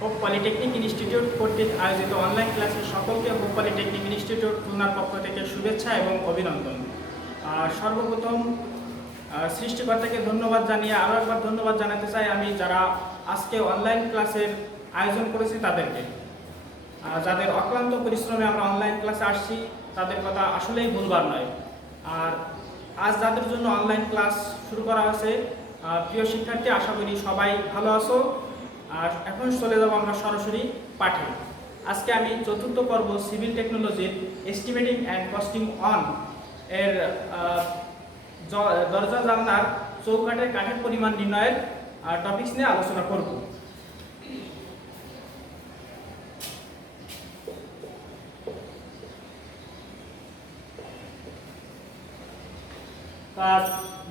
Hope polytechnic institute কর্তৃক আয়োজিত online ক্লাসে সকলকে হোপ পলিটেকনিক ইনস্টিটিউট খুলনার পক্ষ থেকে শুভেচ্ছা এবং অভিনন্দন। সর্বপ্রথম সৃষ্টিকর্তাকে ধন্যবাদ জানিয়ে আরও একবার ধন্যবাদ জানাতে চাই আমি যারা আজকে অনলাইন ক্লাসের আয়োজন করেছি তাদেরকে। যাদের অক্লান্ত পরিশ্রমে আমরা অনলাইন ক্লাসে আসছি তাদের কথা আসলেই ভুলবার নয়। আর আজ যাদের জন্য অনলাইন ক্লাস শুরু করা হয়েছে, প্রিয় শিক্ষার্থী, আশা করি সবাই ভালো আছো। আর এখন চলে যাব আমরা সরাসরি পাঠে। আজকে আমি চতুর্থ পর্ব সিভিল টেকনোলজির এস্টিমেটিং অ্যান্ড কস্টিং অন এর দরজা জানলার চৌকাঠের কাঠের পরিমাণ নির্ণয়ের টপিকস নিয়ে আলোচনা করব।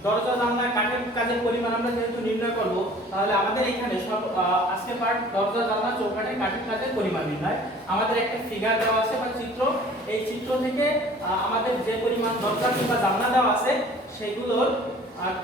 দরজা জানলা কাঠের কাজের পরিমাণ আমরা যেহেতু নির্ণয় করব, তাহলে আমাদের এখানে সব আজকে পার্ট দরজা জানলা চৌকাঠের কাঠের কাজের পরিমাণ নির্ণয়। আমাদের একটা ফিগার দেওয়া আছে বা চিত্র, এই চিত্র থেকে আমাদের যে পরিমাণ দরজা কিংবা জানলা দেওয়া আছে সেগুলোর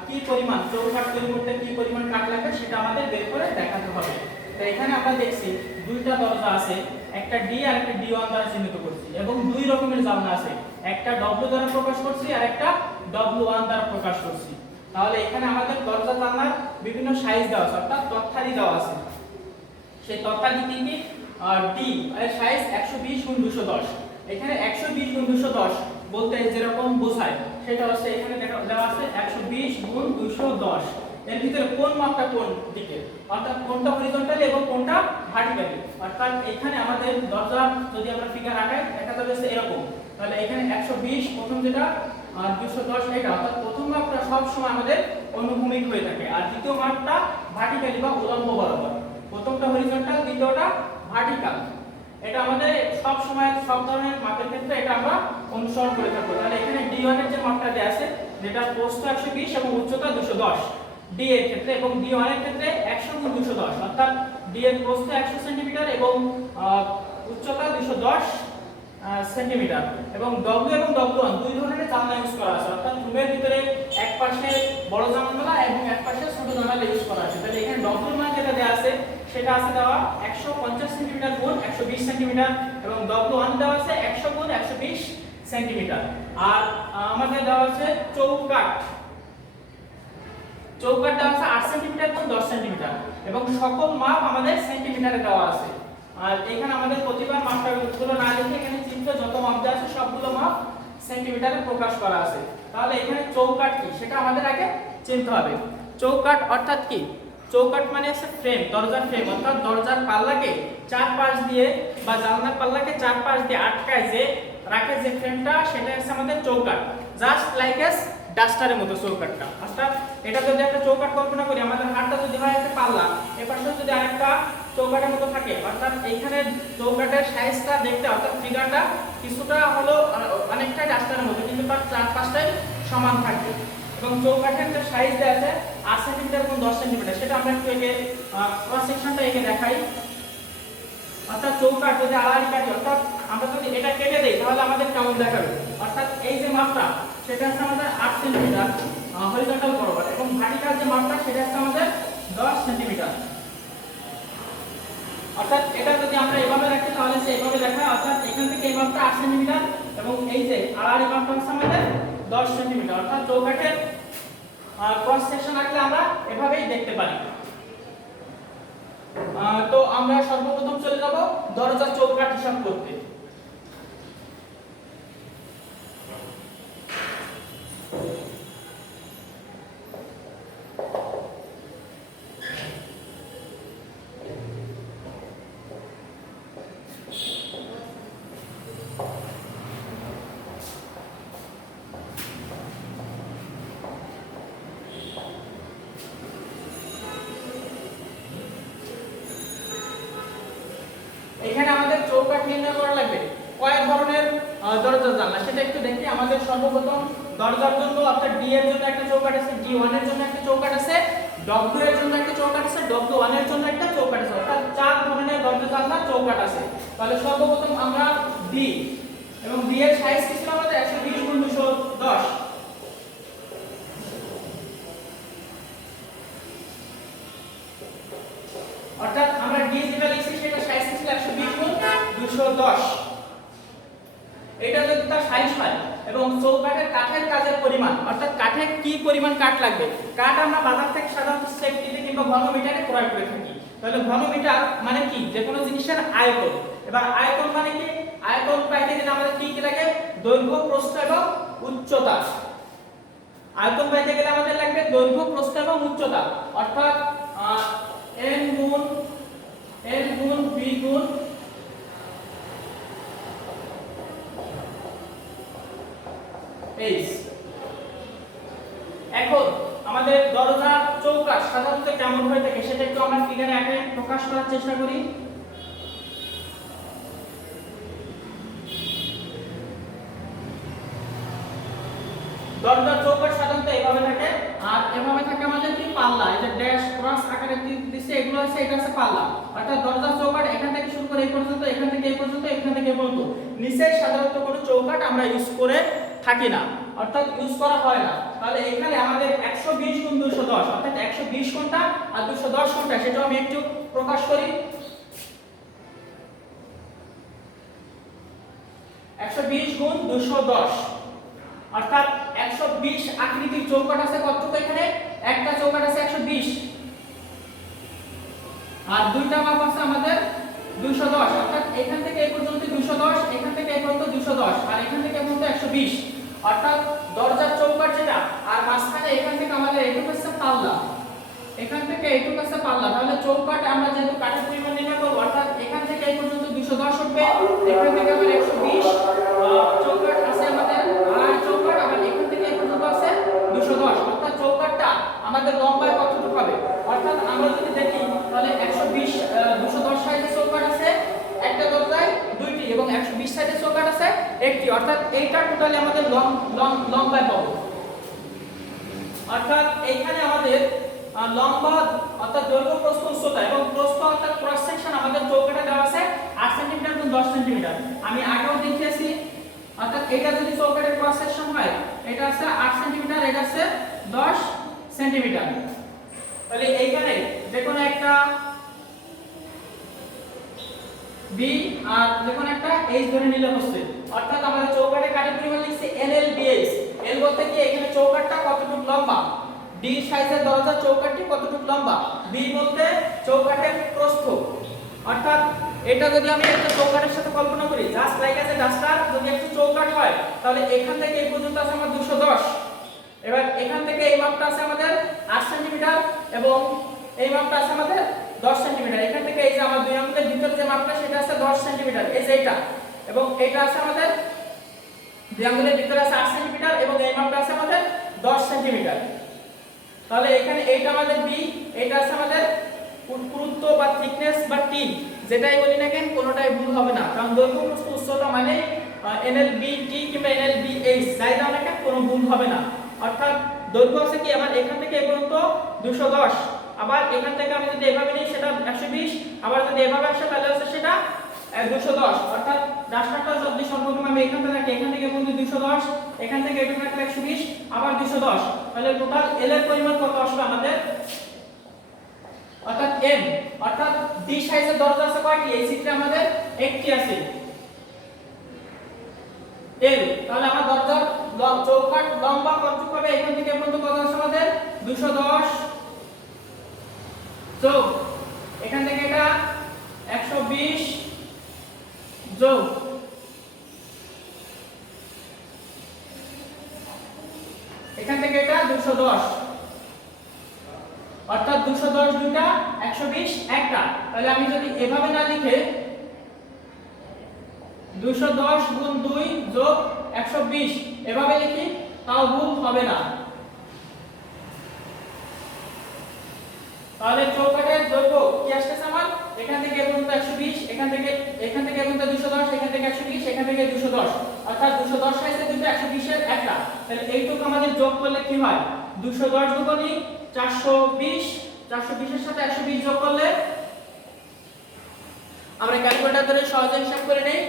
কি পরিমাণ চৌকাঠ তৈরি করতে কি পরিমাণ কাঠ লাগবে সেটা আমাদের বের করে দেখাতে হবে। তো এখানে আমরা দেখছি দুইটা দরজা আছে, একটা ডি আর একটা ডি1 দ্বারা চিহ্নিত করছি, এবং দুই রকমের জানলা আছে, একটা ডব্লিউ দ্বারা প্রকাশ করছি আর একটা W1 দ্বারা প্রকাশ করছি। তাহলে এখানে আমাদের দরজা জানলার বিভিন্ন সাইজ দেওয়া আছে, অর্থাৎ তথ্যাদি দেওয়া আছে। সেই তথ্যাদি কি কি? ডি এর সাইজ 120 × 210। এখানে 120 × 210 বলতে যেরকম বোঝায় সেটা হচ্ছে এখানে দেওয়া আছে 120 × 210। এর ভিতরে কোন মাপটা কোন দিকে, অর্থাৎ কোনটা হরিজন্টালি এবং কোনটা ভার্টিক্যালি। অর্থাৎ এখানে আমাদের দরজা যদি আমরা ফিগার আঁকাই দেখা যাবে এরকম। তাহলে এখানে 120 প্রথম যেটা আর 210 এটা, অর্থাৎ প্রথম মাপটা সব সময় আমাদের অনুভূমিক হয়ে থাকে, আর দ্বিতীয় মাপটা ভার্টিক্যালি বা উল্লম্ব বরাবর। প্রথমটা হরিজন্টাল, দ্বিতীয়টা ভার্টিক্যাল। এটা আমাদের সব সময় সব ধরনের মাপের ক্ষেত্রে এটা আমরা অনুসরণ করে থাকবো। তাহলে এখানে D1 এর যে মাপটা দেয়া আছে, যেটা প্রস্থ 120 এবং উচ্চতা 210 ডি এর ক্ষেত্রে, এবং D1 এর ক্ষেত্রে 100 × 210, অর্থাৎ ডি এর প্রস্থ 100 সেন্টিমিটার এবং উচ্চতা 210 সেন্টিমিটার। এবং ডব্লিউ এবং ডব্লিউ1 দুই ধরনের জানলা ইউজ করা আছে, অর্থাৎ রুমের ভিতরে এক পাশে বড় জানলা এবং এক পাশে ছোট জানলা ইউজ করা আছে। তাহলে এখানে ডব্লিউ মান যেটা দেয়া আছে সেটা আছে দেওয়া 150 সেন্টিমিটার × 120 সেন্টিমিটার, এবং ডব্লিউ1 দেওয়া আছে 100 × 120 সেন্টিমিটার। আর আমাদের দেওয়া আছে চৌকাঠ দেওয়া আছে 8 সেন্টিমিটার × 10 সেন্টিমিটার, এবং সকল মাপ আমাদের সেন্টিমিটারে দেওয়া আছে। আর এখানে আমাদের প্রতিবার মাপটা গুলো না লিখে এখানে চিত্র যত মাপ দেওয়া আছে সবগুলো মাপ সেন্টিমিটারে প্রকাশ করা আছে। তাহলে এখানে চৌকাঠ কি সেটা আমাদের আগে চিনতে হবে। চৌকাঠ অর্থাৎ কি? চৌকাঠ মানে হচ্ছে ফ্রেম, দরজার ফ্রেম, অর্থাৎ দরজার পাল্লাকে চার পাশ দিয়ে বা জানলার পাল্লাকে চার পাশ দিয়ে আটকায় যে রাখে যে ফ্রেমটা, সেটা হচ্ছে আমাদের চৌকাঠ। জাস্ট লাইক এস ডাস্টারের মতো চৌকাঠটা। অর্থাৎ এটা যদি একটা চৌকাঠ কল্পনা করি, আমাদের হাতটা যদি হয় একটা পাল্লা, এর পাশে যদি আরেকটা চৌকাঠের মতো থাকে, অর্থাৎ এইখানে চৌকাঠের সাইজটা দেখতে, অর্থাৎ ফিগারটা কিছুটা হলো অনেকটাই ডাস্টারের মতো, কিন্তু তার চার পাশটাই সমান থাকবে। এবং চৌকাঠের যে সাইজ দেওয়া আছে 8 সেন্টিমিটার × 10 সেন্টিমিটার, সেটা আমরা একটু একে ক্রস সেকশনটা একে দেখাই। অর্থাৎ চৌকাঠ যদি আড়াআড়ি কাটি, অর্থাৎ আমরা যদি এটা কেটে দেই তাহলে আমাদের কেমন দেখাবে। অর্থাৎ এই যে মাপটা সেটা হচ্ছে আমাদের 8 সেন্টিমিটার হরিজন্টাল বরাবর, এবং ভার্টিক্যাল যে মাপটা সেটা হচ্ছে আমাদের 10 সেন্টিমিটার। অর্থাৎ এটা যদি আমরা এভাবে রাখি তাহলে সে এভাবে দেখায়, অর্থাৎ এখান থেকে এই মাপটা 8 সেন্টিমিটার এবং এই যে আড়াআড়ি মাপটা হচ্ছে আমাদের 10 সেন্টিমিটার। অর্থাৎ চৌকাঠের ক্রস সেকশন আঁকলে আমরা এভাবেই দেখতে পারি। তো আমরা সর্বপ্রথম চলে যাব দরজার চৌকাঠ হিসাব করতে। এখানে আমাদের চৌকাঠ নির্ণয় করা লাগবে। কয় ধরনের দরজা জানলা সেটা একটু দেখি। আমাদের সর্বপ্রথম দরজার জন্য অর্থাৎ ডি এর জন্য একটা চৌকাঠ আছে, D1 এর জন্য একটা চৌকাঠ আছে, W এর জন্য একটা চৌকাঠ আছে, W1 এর জন্য একটা চৌকাঠ আছে, অর্থাৎ চার ধরনের দরজা জানলা চৌকাঠ আছে। তাহলে সর্বপ্রথম আমরা ডি, এবং ডি এর সাইজ কি ছিল আমাদের 120 × 210। অর্থাৎ আমরা ডি যেটা লিখছি 210। এটা যদি তার সাইজ হয় এবং চৌকাঠের কাঠের কাজের পরিমাণ অর্থাৎ কাঠে কি পরিমাণ কাঠ লাগবে, কাঠ আমরা বাজার থেকে সাধারণত সেফটিতে কিংবা ঘনমিটারে ক্রয় করে থাকি। তাহলে ঘনমিটার মানে কি, যে কোনো জিনিসের আয়তন। এবার আয়তন মানে কি, আয়তন পাইতে গেলে আমাদের কি কি লাগে, দৈর্ঘ্য প্রস্থ এবং উচ্চতা। আয়তন পাইতে গেলে আমাদের লাগবে দৈর্ঘ্য প্রস্থ এবং উচ্চতা, অর্থাৎ n গুণ b গুণ h। এখন আমাদের দরজা চৌকাঠ সাধারণত কেমন হয়ে থাকে সেটা একটু আমরা ফিগারে আঁকে প্রকাশ করার চেষ্টা করি। দরজার চৌকাঠ সাধারণত এভাবে থাকে, আর এভাবে থাকে আমাদের কি পাল্লা, এই যে ড্যাশ ক্রস আকারে দিচ্ছে এগুলো হচ্ছে, এটা হচ্ছে পাল্লা। অর্থাৎ দরজার চৌকাঠ এখান থেকে শুরু করে এই পর্যন্ত, এখান থেকে এই পর্যন্ত, এখান থেকে এই পর্যন্ত। নিচে সাধারণত কোনো চৌকাঠ আমরা ইউজ করে থাকি না, অর্থাৎ ইউজ করা হয় না। তাহলে এখানে আমাদের 120 গুণ 210 অর্থাৎ 120 কোণটা আর 210 কোণটা সেটা আমি একটু প্রকাশ করি। 120 গুণ 210 অর্থাৎ 120 আকৃতির চৌকাঠ আছে কতটুকু, এখানে একটা চৌকাঠ আছে 120 আর দুইটা মাপ আছে আমাদের 210, অর্থাৎ এখান থেকে এই পর্যন্ত 210, এখান থেকে এই পর্যন্ত 210 আর এখান থেকে এই পর্যন্ত 120। অর্থাৎ দরজার চৌকাঠ যেটা, আর মাঝখানে এখান থেকে আমাদের এইটুকু আছে পাল্লা, এখান থেকে এইটুকু আছে পাল্লা। তাহলে চৌকাঠ আমরা যেহেতু কাঠের পরিমাণ নির্ণয় করব, অর্থাৎ এখান থেকে এই পর্যন্ত 210 উঠবে, এখান থেকে আবার 120 চৌকাঠ আছে আমাদের, আর চৌকাঠ আবার এখান থেকে এই পর্যন্ত আছে 210। অর্থাৎ চৌকাঠটা আমাদের লম্বায় কতটুকু হবে, অর্থাৎ আমরা যদি দেখি তাহলে 210 সাইজের চৌকাঠ আছে একটা দরজায় দুইটি, এবং 120 সাইজের চৌকাঠ আছে একটি। অর্থাৎ এইটা টোটালি আমাদের লম্বায় পাবো। অর্থাৎ এইখানে আমাদের লম্বা অর্থাৎ দৈর্ঘ্য প্রস্থ উচ্চতা এবং প্রস্থ অর্থাৎ ক্রস সেকশন আমাদের চৌকাঠে দেওয়া আছে 8 সেমি গুণ 10 সেমি। আমি আগেও দেখিয়েছি, অর্থাৎ এটা যদি চৌকাঠের ক্রস সেকশন হয় এটা আছে 8 সেমি, এটা আছে 10 সেমি। তাহলে এইখানে যে কোনো একটা b আর যে কোনো একটা h ধরে নিলে হচ্ছে। অর্থাৎ আমাদের চৌকাঠে কাঠের পরিমাণ লিখছি NLBH। L বলতে কি এখানে চৌকাঠটা কতটুকু লম্বা, D সাইজের দরজার চৌকাঠটি কতটুকু লম্বা, B বলতে চৌকাঠের প্রস্থ। অর্থাৎ এটা যদি আমি একটা চৌকাঠের সাথে কল্পনা করি, just like as a duster, যদি একটু চৌকাঠ হয় তাহলে এখান থেকে এই পর্যন্ত আছে আমার 210। এবার এখান থেকে এই মাপটা আছে আমাদের 8 সেমি এবং এই মাপটা আছে আমাদের 10 সেমি। এখান থেকে এই যে আমার দুই আঙ্গুলের ভিতরে যে মাপটা সেটা আছে 10 সেমি, এই যে এটা, এবং এটা আছে আমাদের দুই আঙ্গুলের ভিতরে আছে 8 সেমি এবং এই মাপটা আছে আমাদের 10 সেমি। তাহলে এখানে এইটা আমাদের b, এটা আছে আমাদের পুরুত্ব বা থিকনেস বা টি, যেটাই বলি না কেন কোনোটাই ভুল হবে না, কারণ দৈর্ঘ্য প্রস্থ উচ্চতা মানে NLBT কিংবা NLBH যাই দাও না কেন কোনো ভুল হবে না। অর্থাৎ দৈর্ঘ্য আছে কি আবার এখান থেকে এই পর্যন্ত 210, আবার এখান থেকে আমি যদি এভাবে নিই সেটা 120, আবার যদি এভাবে আসে তাহলে হচ্ছে সেটা 210। অর্থাৎ রাস্তাটা যদি সর্বপ্রথম আমি এখান থেকে রাখি, এখান থেকে পর্যন্ত 210, এখান থেকে এটা রাখলে 120, আবার 210, তাহলে টোটাল L এর পরিমাণ কত আসবে আমাদের, অর্থাৎ M। অর্থাৎ D সাইজের দরজা আছে কয়টি, এই চিত্রে আমাদের একটি আছে L। তাহলে আমার দরজার চৌকাঠ লম্বা কতটুকু হবে, এখান থেকে পর্যন্ত কত আছে আমাদের 210 যোগ এখান থেকে এটা 120 যোগ এখান থেকে এটা 210, অর্থাৎ 210 দুইটা 120 একটা। তাহলে আমি যদি এভাবে না লিখে 210 গুণ 2 যোগ 120 এভাবে লিখি তাও ভুল হবে না। তাহলে চৌকাঠের দৈর্ঘ্য কি আসছে আমার, এখান থেকে এই পর্যন্ত 120, এখান থেকে এই পর্যন্ত 210, এখান থেকে 120, এখান থেকে 210, অর্থাৎ 210 সাইজের দুটো 120 এর একটা। তাহলে এইটুকু আমাদের যোগ করলে কি হয়, 210 দুগুণী 420, 420 এর সাথে 120 যোগ করলে আমরা ক্যালকুলেটর ধরে সহজে হিসাব করে নেই।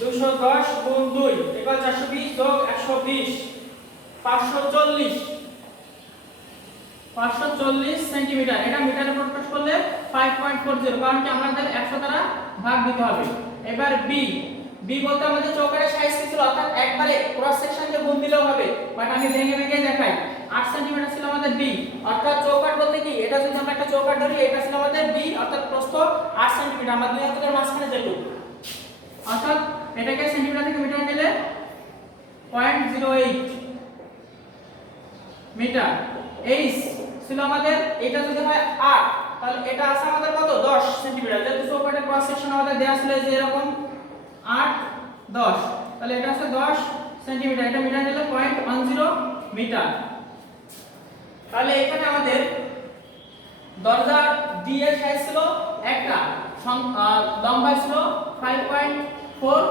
210 গুণ 2 = 420 যোগ 120 540 সেন্টিমিটার। এটা মিটারে প্রকাশ করলে 5.5 5.40 কারণ কি আমাদের 100 দ্বারা ভাগ দিতে হবে। এবার বি বলতে আমাদের চৌকাঠের সাইজ কি ছিল, অর্থাৎ একবারে ক্রস সেকশন যে গুণ দিলেও হবে, বাট আমি ভেঙে ভেঙে দেখাই। 8 সেমি ছিল আমাদের বি, অর্থাৎ চৌকাঠ বলতে কি এটা যদি আমরা একটা চৌকাঠ ধরি, এটা ছিল আমাদের বি, অর্থাৎ প্রস্থ 8 সেমি, আমরা দুই অঙ্কের মাঝখানে যেটুকু, অর্থাৎ এটাকে সেন্টিমিটার থেকে মিটার নিলে 0.08 মিটার। এইচ ছিল আমাদের, এটা যদি হয় 8 তাহলে এটা আছে আমাদের কত 10 সেন্টিমিটার, যেহেতু চৌকাঠের ক্রস সেকশন আমাদের দেয়া ছিল যে এরকম 8 10, তাহলে এটা আছে 10 সেন্টিমিটার, এটা মিটার নিলে 0.10 মিটার। তাহলে এখানে আমাদের দরজা ডি এর সাইজ ছিল একটা, লম্বা ছিল 5.4,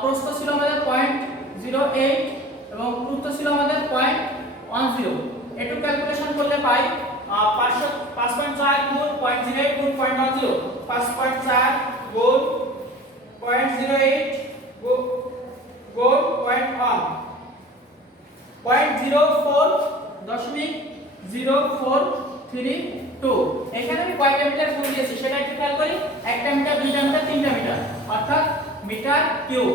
প্রস্থ ছিল আমাদের 0.08 এবং পুরুত্ব ছিল আমাদের 0.10। একটু ক্যালকুলেশন করলে পাই 5.4 গুণ 0.08 গুণ 0.10, 5.4 গুণ 0.08 গুণ 0.04.0432। এখানে আমি কয়টা মিটার গুণ দিয়েছি সেটা একটু খেয়াল করি, একটা মিটার, দুইটা মিটার, তিনটা মিটার, অর্থাৎ মিটার কিউব।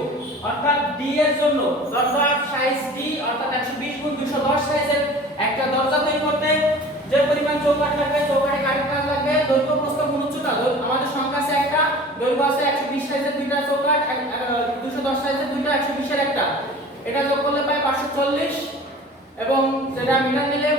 অর্থাৎ ডি এর জন্য দরজার সাইজ ডি অর্থাৎ 120 গুণ 210 সাইজের একটা দরজা তৈরি করতে যে পরিমাণ চৌকাঠ লাগবে, চৌকাঠে কাঠের কাজ লাগবে, দৈর্ঘ্য প্রস্থ গুণ উচ্চতা, আমাদের সংখ্যা আছে একটা, দৈর্ঘ্য আছে 120 সাইজের দুইটা চৌকাঠ, 210 সাইজের দুইটা, 120 এর একটা, এটা যোগ করলে পাই 540, এবং যেটা মিটার নিলে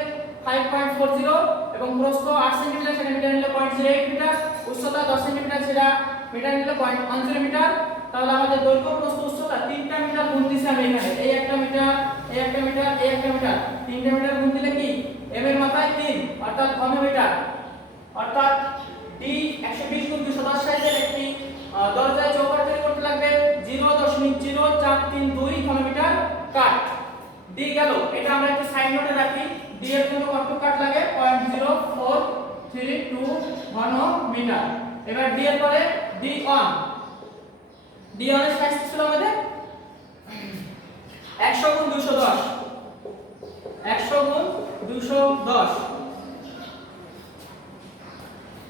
5.40 এবং প্রস্থ 8 সেন্টিমিটার, সেটা মিটার নিলে 0.08 মিটার, উচ্চতা 10 সেন্টিমিটার, সেটা মিটার নিলে 0.10 মিটার। তাহলে আমাদের দৈর্ঘ্য প্রস্থ উচ্চতা 3টা মিটার গুণ দিছি আমি এখানে, এই একটা মিটার, এই একটা মিটার, এই একটা মিটার, 3টা মিটার গুণ দিলে কি এম এর মাথায় 3 অর্থাৎ ঘন মিটার। অর্থাৎ ডি 120 গুণ 210 সাইজের একটি দরজায় চৌকাঠ তৈরি করতে লাগবে 0.0432 ঘন মিটার কাঠ। ডি গেল, এটা আমরা একটু সাইড নোটে রাখি, ডি এর জন্য কত কাঠ লাগে 0.0432 ঘন মিটার। এবার ডি এর পরে ডি অন, ডি অন এর সাইজ ছিল আমাদের 100 গুণ 210, 100 গুণ 210,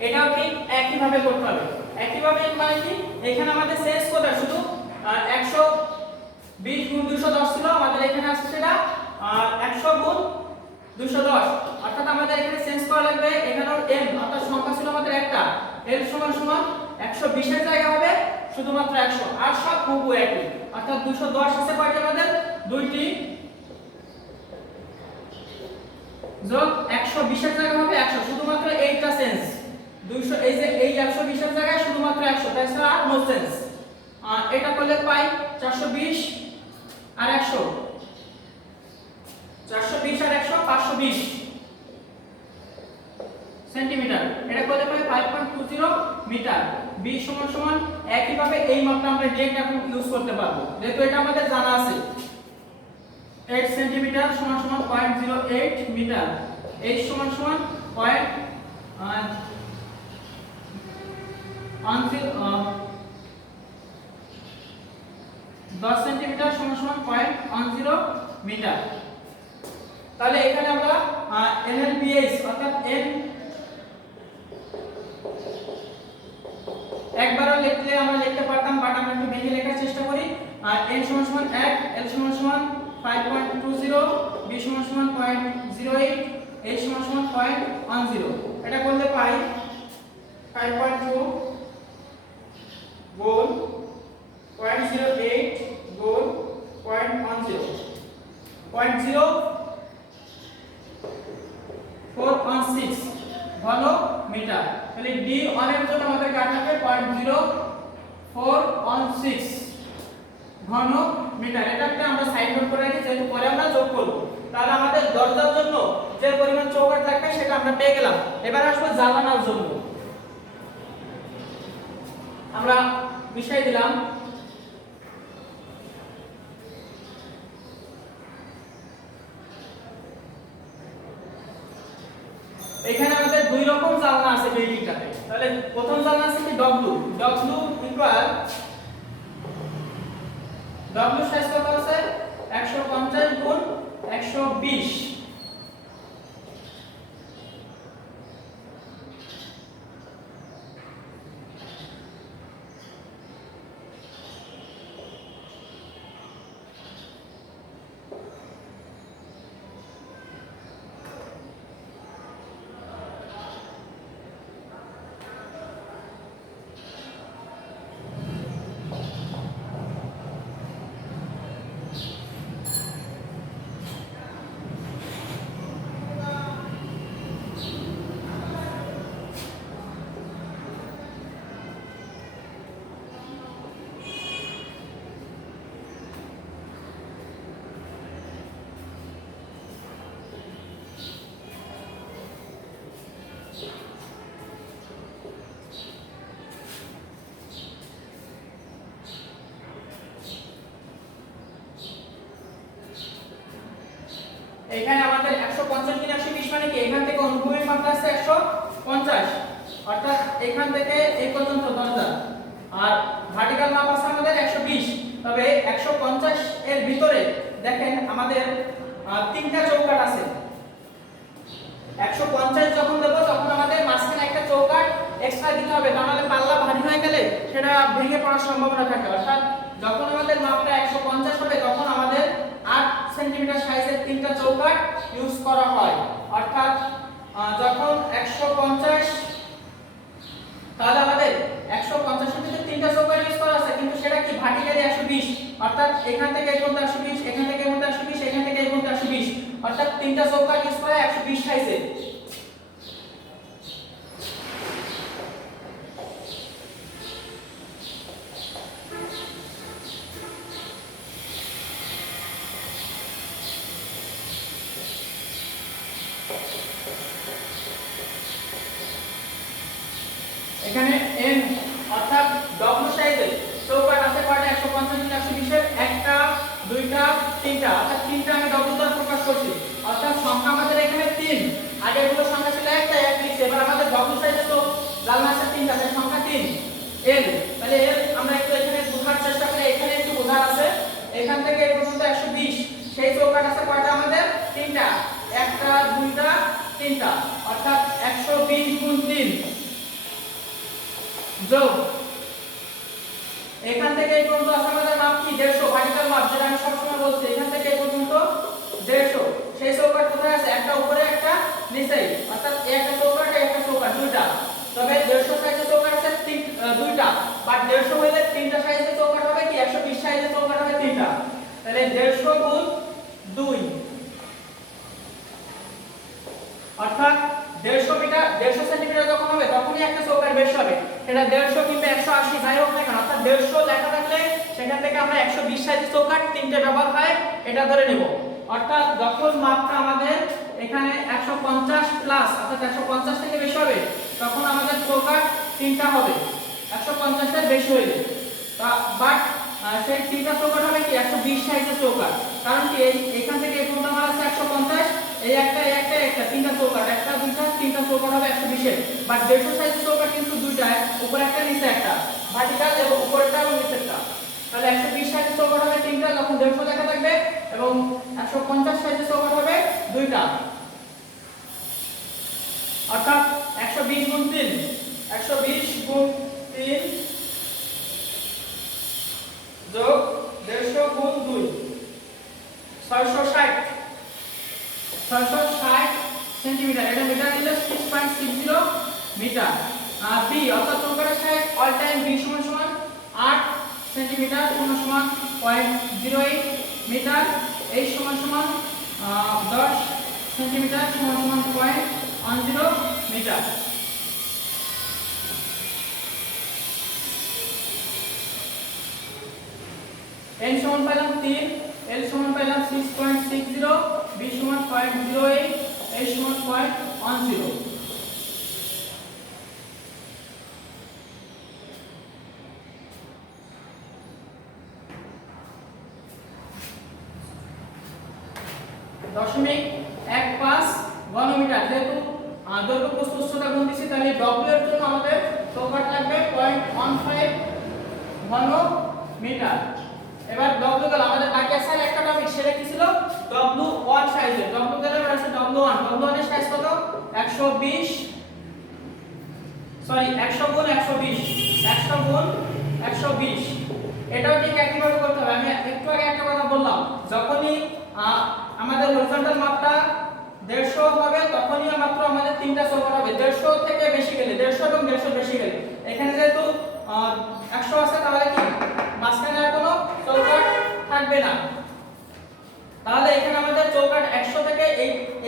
এটাও ঠিক একই ভাবে করতে হবে। একই ভাবে মানে কি এখানে আমাদের শেষ কোথায় শুধু 120 গুণ 210 ছিল, আমাদের এখানে আসছে সেটা 100 গুণ 210, অর্থাৎ আমাদের এখানে চেঞ্জ করা লাগবে। এখানেও m অর্থাৎ সংখ্যা ছিল আমাদের একটা, l সমান 120 এর জায়গা হবে শুধুমাত্র 100, আর সব হুবহু একই, অর্থাৎ 210 আছে কয়টা আমাদের দুইটি, যোগ 120 এর জায়গা হবে 100, শুধুমাত্র এইটা চেঞ্জ, 200 এই যে এই 120 এর জায়গায় শুধুমাত্র 100, তাছাড়া আর নো চেঞ্জ। এটা করলে পাই 420 আর 100, 420 আর 100 520 সেন্টিমিটার, এটা করলে পাই 5.20 মিটার। b সমান সমান একই ভাবে এই মাপটা আমরা ডিরেক্ট এখন ইউজ করতে পারবো, যেহেতু এটা আমাদের জানা আছে 8 সেন্টিমিটার সমান সমান 0.08 মিটার, h সমান সমান 10 সেন্টিমিটার সমান সমান 0.10 মিটার। তাহলে এখানে আমরা NLPH অর্থাৎ n একবারও লিখলে আমরা লিখতে পারতাম, বাট আমরা একটু ভেঙে লেখার চেষ্টা করি। n সমান সমান 1, l সমান সমান 5.20, b সমান সমান 0.08, h সমান সমান 0.10, এটা করলে পাই 5.2 গুণ 0.08 গুণ 0.10, 0.0416 ঘন মিটার। তাহলে ডি অন এর জন্য আমাদের কাট লাগবে 0.0416 ঘন মিটার। এটা একটা আমরা সাইড নোট করে রাখি, যেহেতু পরে আমরা যোগ করব। তাহলে আমাদের দরজার জন্য যে পরিমাণ চৌকাঠ লাগবে সেটা আমরা পেয়ে গেলাম। এবার আসবো জানালার জন্য, আমরা মিশাই দিলাম। এখানে আমাদের দুই রকম জানলা আছে বিল্ডিংটাতে। তাহলে প্রথম জানলা আছে কি W, W equal W size কত আছে 150 গুণ 120, এখানে আমাদের 150 গুণ 120 মানে কি এখান থেকে অনুভূমিক মাত্রা আছে 150, অর্থাৎ এখান থেকে এই পর্যন্ত দরজা, আর ভার্টিক্যাল মাপ আছে আমাদের 120। তবে 150 এর ভিতরে দেখেন আমাদের তিনটা চৌকাঠ আছে। 150 যখন দেব তখন আমাদের মাঝখানে একটা চৌকাঠ এক্সট্রা দিতে হবে, তাহলে পাল্লা ভারী হয়ে গেলে সেটা ভেঙে পড়ার সম্ভাবনা থাকে। অর্থাৎ যখন আমাদের মাপটা 150 হবে তখন আমাদের 8 সেন্টিমিটার সাইজের তিনটা চৌকাঠ ইউজ করা হয়। অর্থাৎ যখন 150, তাহলে আমাদের 150 এর ভিতরে তিনটা চৌকাঠ ইউজ করা আছে, কিন্তু সেটা কি ভার্টিক্যালি 120, অর্থাৎ এখান থেকে এই পর্যন্ত 120, এখান থেকে এই পর্যন্ত 120, এখান থেকে এই পর্যন্ত 120, অর্থাৎ তিনটা চৌকাঠ ইউজ করা 120 সাইজে। এখানে এম অর্থাৎ ডব্লিউ সাইজের চৌকাঠ আছে কয়টা? 150 গুণ 120 এর একটা, দুইটা, তিনটা, অর্থাৎ তিনটা আমি ডব্লিউ দ্বারা প্রকাশ করছি। অর্থাৎ সংখ্যা আমাদের এখানে 3, আগেরগুলো সংখ্যা ছিল একটা, এক লিখছি। এবার আমাদের ডব্লিউ সাইজের তো জানলা আছে তিনটা, তাই সংখ্যা 3 এল। তাহলে এল আমরা একটু এখানে বোঝার চেষ্টা করি, এখানে একটু বোঝার আছে। এখান থেকে এই পর্যন্ত 120, সেই চৌকাঠ আছে কয়টা আমাদের? তিনটা, একটা, দুইটা, তিনটা, অর্থাৎ 120 গুণ 3 যোগ এখান থেকে এই পর্যন্ত আছে আমাদের মাপ কি? 150, ভার্টিক্যাল মাপ, যেটা আমি সবসময় বলছি। এখান থেকে এই পর্যন্ত 150, সেই চৌকাঠ কোথায় আছে? একটা উপরে, একটা নিচে, অর্থাৎ একটা চৌকাঠ, একটা চৌকাঠ, দুইটা। তবে 150 সাইজের চৌকাঠ আছে দুইটা, বাট 150 হইলে তিনটা সাইজের চৌকাঠ হবে কি? 120 সাইজের চৌকাঠ হবে তিনটা। তাহলে 150 গুণ 2, অর্থাৎ 150 মিটার, 150 সেন্টিমিটার যখন হবে তখনই একটা চৌকাঠ বেশি হবে। এটা 150 কিংবা 180 যাই হোক না কেন, অর্থাৎ 150 লেখা থাকলে সেখান থেকে আমরা 120 সাইজের চৌকাঠ তিনটে ব্যবহার হয় এটা ধরে নেব। অর্থাৎ যখন মাপটা আমাদের এখানে 150 প্লাস, অর্থাৎ 150 থেকে বেশি হবে, তখন আমাদের চৌকাঠ তিনটা হবে 150 এর বেশি হইলে। বাট সেই তিনটা চৌকাঠ হবে কি? 120 সাইজের চৌকাঠ। কারণ কি এইখান থেকে এই পর্যন্ত আমার আছে 150, এই একটা, এই একটা, একটা, তিনটা চৌকাঠ, একটা, দুইটা, তিনটা চৌকাঠ হবে 120 এর। বাট 150 সাইজের চৌকাঠ কিন্তু দুইটা, উপরে একটা, নিচে একটা, ভার্টিক্যাল এবং উপরেরটা এবং নিচেরটা। তাহলে 120 সাইজের চৌকাঠ হবে তিনটা যখন 150 লেখা থাকবে, এবং 150 সাইজের চৌকাঠ হবে দুইটা। অর্থাৎ 120 গুণ 3, 120 গুণ 3 যোগ 150 গুণ 2, 660 সেন্টিমিটার। এটা মিটার নিলে 6.60 মিটার। বি অর্থাৎ চৌকাঠের সাইজ অল টাইম বি সমান 8 সেন্টিমিটার, 0.08 মিটার, এইচ সমান 10 সেন্টিমিটার, 0.10 মিটার। n সমান পেলাম 3, l সমান পেলাম 6.60, b সমান 0.08, h সমান 0.10। দশমিক 15 ঘনমিটার। যেহেতু দৈর্ঘ্য প্রস্থ উচ্চতা গুণ দিছি, তাহলে w এর জন্য আমাদের চৌকাঠ লাগবে 0.15 ঘনমিটার। এবার w গেল, আমাদের বাকি আছে একটা টপিক, সেটা কি ছিল? w1 সাইজের। w গেলে এবার আছে w1। w1 এর সাইজ কত? 120, সরি 100 গুণ 120, 100 গুণ 120। এটাও ঠিক একইভাবে করতে হবে। আমি একটু আগে একটা কথা বললাম, যখনই আমাদের হরিজন্টাল মাপটা 150 হবে তখনই মাত্র আমাদের তিনটা চৌকাঠ হবে। 150 থেকে বেশি গেলে, 150 এবং 150 বেশি গেলে, এখানে যেহেতু 100 আছে তাহলে কি মাঝখানে আর কোনো চৌকাঠ থাকবে না। তাহলে এখানে আমাদের চৌকাঠ 100 থেকে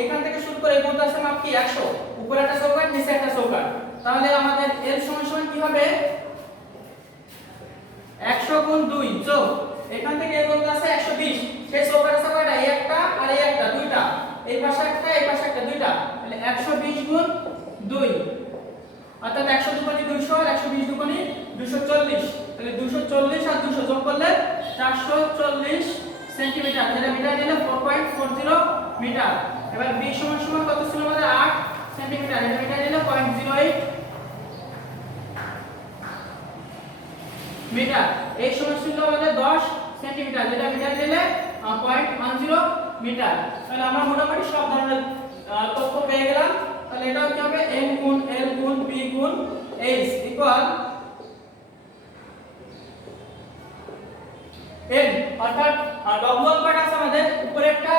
এখান থেকে শুরু করে এই পর্যন্ত আছে মাপ কি? 100, উপরে একটা চৌকাঠ, নিচে একটা চৌকাঠ। তাহলে আমাদের এর সমান কি হবে? 100 গুণ 2 যোগ এখান থেকে এই পর্যন্ত আছে 120, সেই চৌকাঠ আছে কয়টা? এই একটা আর এই একটা, দুইটা, এই পাশে একটা, এই পাশে একটা, দুইটা। তাহলে 120 গুণ 2, অর্থাৎ 100 দুগুণে 200 আর 120 দুগুণে 240। তাহলে 240 আর 200 যোগ করলে 440 সেন্টিমিটার, যেটা মিটার নিলে 4.40 মিটার। এবার b সমান সমান কত ছিল আমাদের 8 সেন্টিমিটার, এটা মিটার নিলে 0.08 মিটার। এই সমান ছিল আমাদের 10 সেন্টিমিটার, যেটা মিটার নিলে 0.10 মিটার। তাহলে আমরা মোটামুটি সব ধরনের তথ্য পেয়ে গেলাম। তাহলে এটা কি হবে m গুণ l গুণ p গুণ h ইকুয়াল n, অর্থাৎ w1 কয়টা আছে আমাদের, উপরে একটা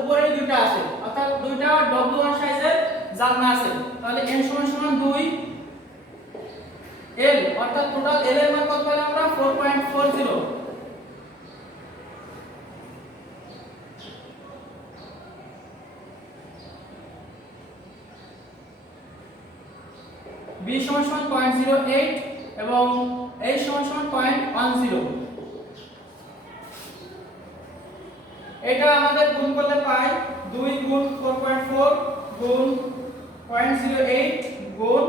উপরে দুইটা আছে, অর্থাৎ দুইটা w1 সাইজের জানলা আছে। তাহলে n সমান সমান 2 l, অর্থাৎ টোটাল l এর মান কত পেলাম আমরা 4.40। b সমান সমান 0.08 এবং h সমান সমান 0.10। এটা আমাদের গুণ করলে পাই 2 গুণ 4.4 গুণ 0.08 গুণ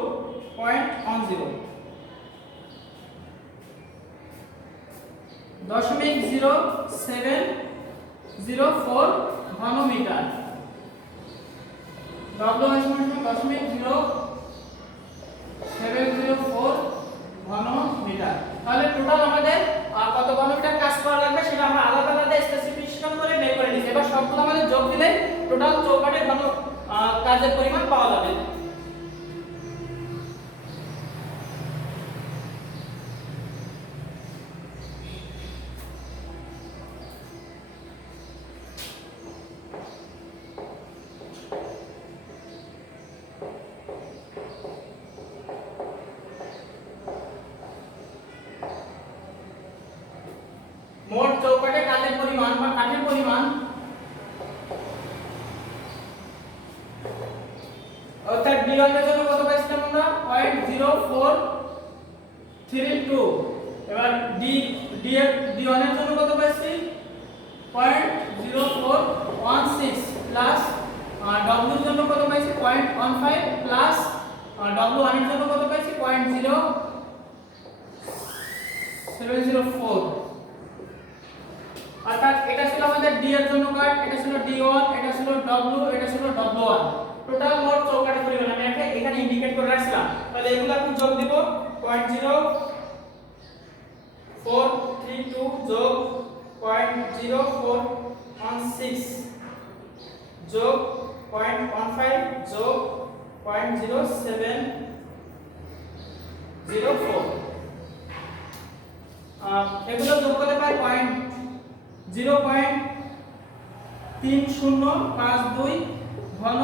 0.10, 0.0704 ঘন মিটার। w সমান সমান 0.0704 ঘন মিটার। তাহলে টোটাল আমাদের কত ঘন মিটার কাজ করা লাগবে সেটা আমরা আলাদা আলাদা স্পেসিফিকেশন করে বের করে নিয়েছি। এবার সবগুলো আমাদের যোগ দিলে টোটাল চৌকাঠের ঘন কাজের পরিমাণ পাওয়া যাবে। মোট চৌকাঠে কাজের পরিমাণ বা কাঠের পরিমাণ, অর্থাৎ d1 এর জন্য কত পাইছিলাম আমরা 0.0432। এবার d1 এর জন্য কত পাইছি 0.0416 প্লাস w এর জন্য কত পাইছি 0.15 প্লাস w1 এর জন্য কত পাইছি 0.0704। অর্থাৎ এটা ছিল আমাদের d এর জন্য কাট, এটা ছিল d1, এটা ছিল w, এটা ছিল w1। টোটাল মোট চৌকাঠের পরিমাণ আমি এখানে ইন্ডিকেট করে রাখছিলাম। তাহলে এগুলো এখন যোগ দিব 0.0432 যোগ 0.0416 যোগ 0.15 যোগ 0.0704, এগুলো যোগ করলে পাই 0.3052 ঘন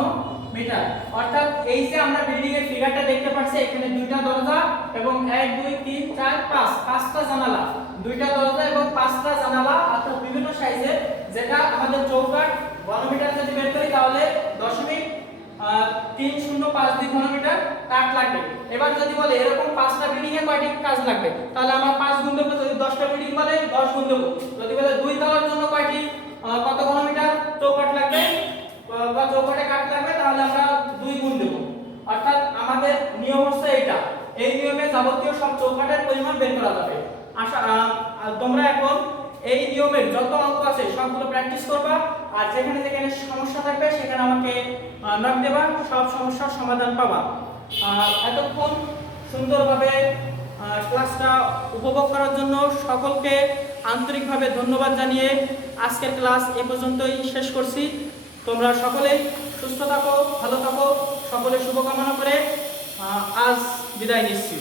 মিটার। অর্থাৎ এই যে আমরা বিল্ডিং এর ফিগারটা দেখতে পাচ্ছি, এখানে দুইটা দরজা এবং 1 2 3 4 5 পাঁচটা জানালা, দুইটা দরজা এবং পাঁচটা জানালা, অর্থাৎ বিভিন্ন সাইজের, যেটা আমাদের চৌকাঠ ঘন মিটার যদি বের করি তাহলে 0.3052 ঘন মিটার কাঠ লাগবে। এবার যদি বলে এরকম পাঁচটা বিল্ডিং এ কয়টি কাজ লাগবে, তাহলে আমরা 5 গুণ দেব। যদি 10টা বিল্ডিং বলে 10 গুণ দেব। যদি বলে দুই তলার জন্য কয়টি কত ঘন মিটার চৌকাঠ লাগবে বা চৌকাঠে কাঠ লাগবে, তাহলে আমরা 2 গুণ দেব। অর্থাৎ আমাদের নিয়ম হচ্ছে এটা, এই নিয়মে যাবতীয় সব চৌকাঠের পরিমাণ বের করা যাবে। আশা তোমরা এখন এই নিয়মের যত অঙ্ক আছে সবগুলো প্র্যাকটিস করবা, আর যেখানে যেখানে সমস্যা থাকবে সেখানে আমাকে নক দেবা, সব সমস্যার সমাধান পাবা। এতক্ষণ সুন্দরভাবে ক্লাসটা উপভোগ করার জন্য সকলকে আন্তরিকভাবে ধন্যবাদ জানিয়ে আজকের ক্লাস এ পর্যন্তই শেষ করছি। তোমরা সকলেই সুস্থ থাকো, ভালো থাকো, সকলের শুভকামনা করে আজ বিদায় নিচ্ছি।